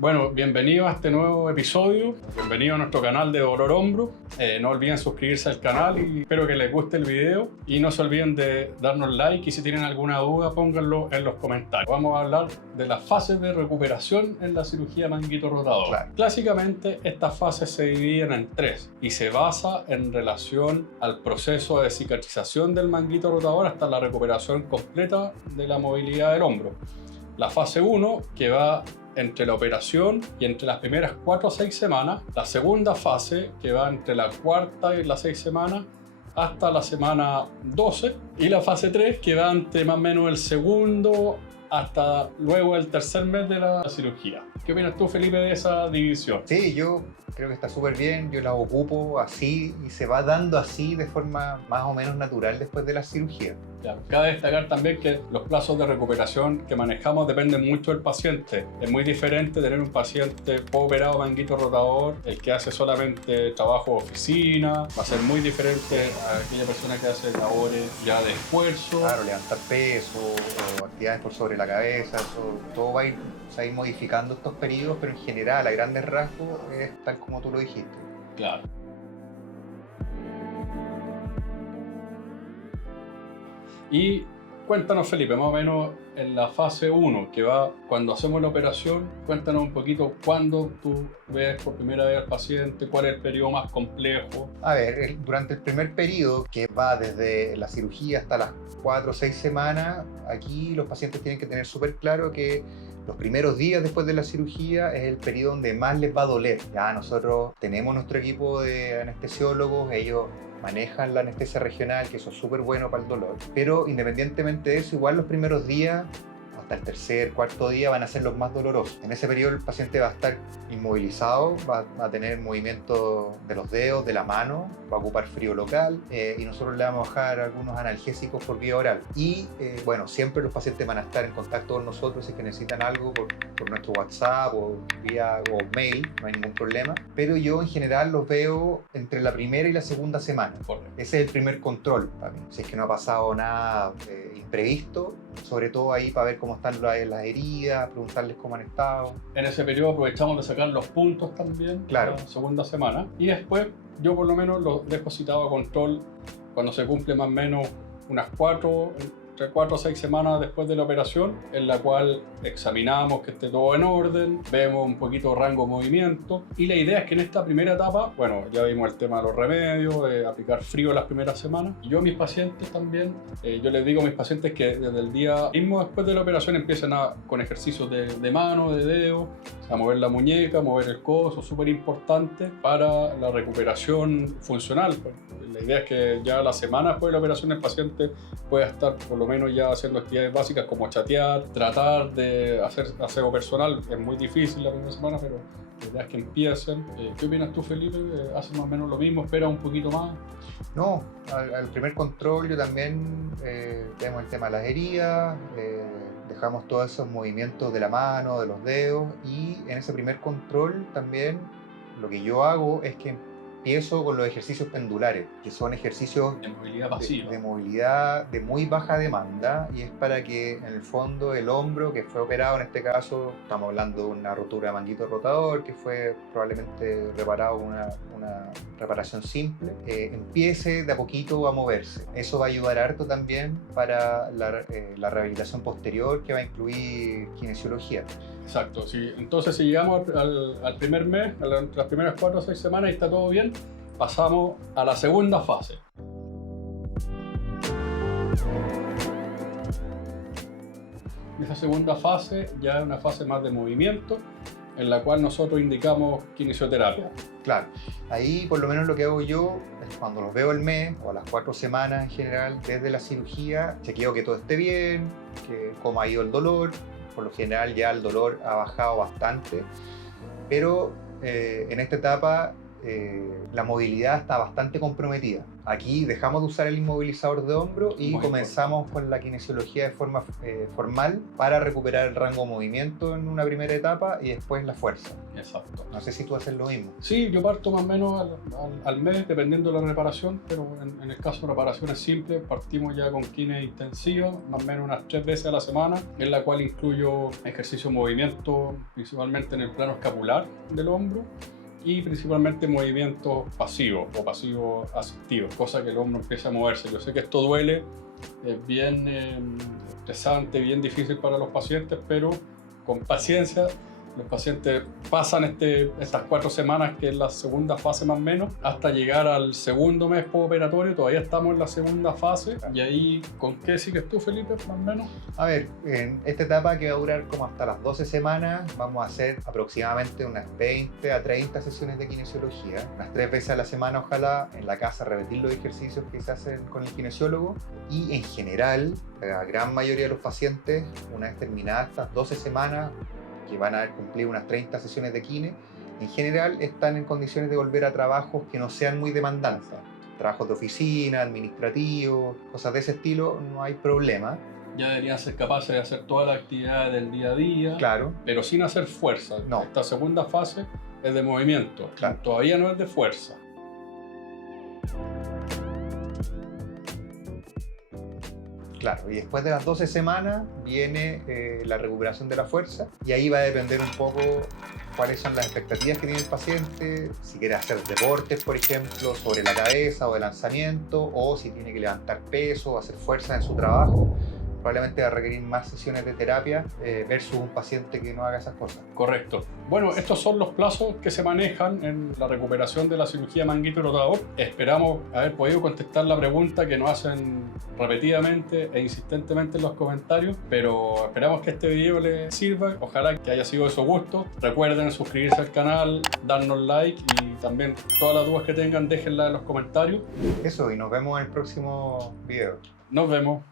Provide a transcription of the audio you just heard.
Bueno, bienvenido a este nuevo episodio, bienvenido a nuestro canal de Dolor Hombro. No olviden suscribirse al canal y espero que les guste el video. Y no se olviden de darnos like y si tienen alguna duda pónganlo en los comentarios. Vamos a hablar de las fases de recuperación en la cirugía manguito rotador. Claro. Clásicamente estas fases se dividen en tres y se basa en relación al proceso de cicatrización del manguito rotador hasta la recuperación completa de la movilidad del hombro. La fase 1, que va entre la operación y entre las primeras 4 a 6 semanas. La segunda fase, que va entre la cuarta y las 6 semanas hasta la semana 12. Y la fase 3, que va entre más o menos el segundo hasta luego el tercer mes de la cirugía. ¿Qué opinas tú, Felipe, de esa división? Sí, yo creo que está súper bien, yo la ocupo así y se va dando así de forma más o menos natural después de la cirugía. Claro. Cabe destacar también que los plazos de recuperación que manejamos dependen mucho del paciente. Es muy diferente tener un paciente postoperado manguito rotador, el que hace solamente trabajo de oficina, va a ser muy diferente a aquella persona que hace labores ya de esfuerzo. Claro, levantar peso o actividades por sobre la cabeza, todo va a ir, se va a ir modificando estos periodos, pero en general, a grandes rasgos, es tal como tú lo dijiste. Claro. Y cuéntanos, Felipe, más o menos en la fase 1, que va cuando hacemos la operación, cuéntanos un poquito cuándo tú ves por primera vez al paciente, cuál es el periodo más complejo. A ver, durante el primer periodo, que va desde la cirugía hasta las 4 o 6 semanas, aquí los pacientes tienen que tener súper claro que los primeros días después de la cirugía es el periodo donde más les va a doler. Ya nosotros tenemos nuestro equipo de anestesiólogos, ellos manejan la anestesia regional, que eso es súper bueno para el dolor, pero independientemente de eso, igual los primeros días, hasta el tercer, cuarto día, van a ser los más dolorosos. En ese periodo el paciente va a estar inmovilizado, va a tener movimiento de los dedos, de la mano, va a ocupar frío local y nosotros le vamos a bajar algunos analgésicos por vía oral. Y bueno, siempre los pacientes van a estar en contacto con nosotros si es que necesitan algo por nuestro WhatsApp o mail, no hay ningún problema. Pero yo en general los veo entre la primera y la segunda semana. Correcto. Ese es el primer control para mí. Si es que no ha pasado nada imprevisto, sobre todo ahí para ver cómo están las heridas, preguntarles cómo han estado. En ese periodo aprovechamos de sacar los puntos también, Claro. la segunda semana. Y después yo por lo menos lo dejo citado a control cuando se cumple más o menos unas 4 a 6 semanas después de la operación, en la cual examinamos que esté todo en orden, vemos un poquito rango de movimiento y la idea es que en esta primera etapa, bueno, ya vimos el tema de los remedios, de aplicar frío las primeras semanas. Y yo a mis pacientes también, yo les digo a mis pacientes que desde el día mismo después de la operación empiezan con ejercicios de mano, de dedo, a mover la muñeca, mover el codo, súper importante para la recuperación funcional. La idea es que ya la semana después de la operación el paciente pueda estar por lo menos ya haciendo actividades básicas como chatear, tratar de hacer aseo personal. Es muy difícil la primera semana, pero la idea es que empiecen. ¿Qué opinas tú, Felipe? ¿Haces más o menos lo mismo? ¿Esperas un poquito más? No, al primer control yo también vemos el tema de las heridas, dejamos todos esos movimientos de la mano, de los dedos, y en ese primer control también lo que yo hago es que empiezo con los ejercicios pendulares, que son ejercicios De movilidad pasiva. de movilidad de muy baja demanda, y es para que en el fondo el hombro que fue operado, en este caso estamos hablando de una rotura de manguito rotador que fue probablemente reparado con una reparación simple, empiece de a poquito a moverse. Eso va a ayudar harto también para la rehabilitación posterior, que va a incluir kinesiología. Exacto, sí. Entonces si llegamos al primer mes, a las primeras 4 o 6 semanas y está todo bien, pasamos a la segunda fase. Esa segunda fase ya es una fase más de movimiento, en la cual nosotros indicamos kinesioterapia. Claro, ahí por lo menos lo que hago yo es cuando los veo el mes o a las 4 semanas en general desde la cirugía, chequeo que todo esté bien, que cómo ha ido el dolor. Por lo general ya el dolor ha bajado bastante, pero en esta etapa la movilidad está bastante comprometida. Aquí dejamos de usar el inmovilizador de hombro y Muy comenzamos con la kinesiología de forma formal para recuperar el rango de movimiento en una primera etapa y después la fuerza. Exacto. No sé si tú haces lo mismo. Sí, yo parto más o menos al mes, dependiendo de la reparación, pero en el caso de reparaciones simples, partimos ya con kines intensiva, más o menos unas 3 veces a la semana, en la cual incluyo ejercicio de movimiento, principalmente en el plano escapular del hombro, y principalmente movimientos pasivos o pasivos asistivos, cosa que el hombro empiece a moverse. Yo sé que esto duele, es bien estresante, bien difícil para los pacientes, pero con paciencia. Los pacientes pasan estas 4 semanas, que es la segunda fase más o menos, hasta llegar al segundo mes postoperatorio. Todavía estamos en la segunda fase. Y ahí, ¿con qué sigues tú, Felipe, más o menos? A ver, en esta etapa que va a durar como hasta las 12 semanas, vamos a hacer aproximadamente unas 20 a 30 sesiones de kinesiología. Unas 3 veces a la semana, ojalá, en la casa repetir los ejercicios que se hacen con el kinesiólogo. Y en general, la gran mayoría de los pacientes, una vez terminadas estas 12 semanas, que van a haber cumplido unas 30 sesiones de kine, en general están en condiciones de volver a trabajos que no sean muy demandantes. Trabajos de oficina, administrativos, cosas de ese estilo, no hay problema. Ya deberían ser capaces de hacer todas las actividades del día a día, Claro, pero sin hacer fuerza. No. Esta segunda fase es de movimiento, Claro. todavía no es de fuerza. claro. Y después de las 12 semanas viene la recuperación de la fuerza y ahí va a depender un poco cuáles son las expectativas que tiene el paciente, si quiere hacer deportes, por ejemplo, sobre la cabeza o de lanzamiento, o si tiene que levantar peso o hacer fuerza en su trabajo. Probablemente va a requerir más sesiones de terapia versus un paciente que no haga esas cosas. Correcto. Bueno, estos son los plazos que se manejan en la recuperación de la cirugía manguito rotador. Esperamos haber podido contestar la pregunta que nos hacen repetidamente e insistentemente en los comentarios, pero esperamos que este video les sirva. Ojalá que haya sido de su gusto. Recuerden suscribirse al canal, darnos like y también todas las dudas que tengan déjenlas en los comentarios. Eso, y nos vemos en el próximo video. Nos vemos.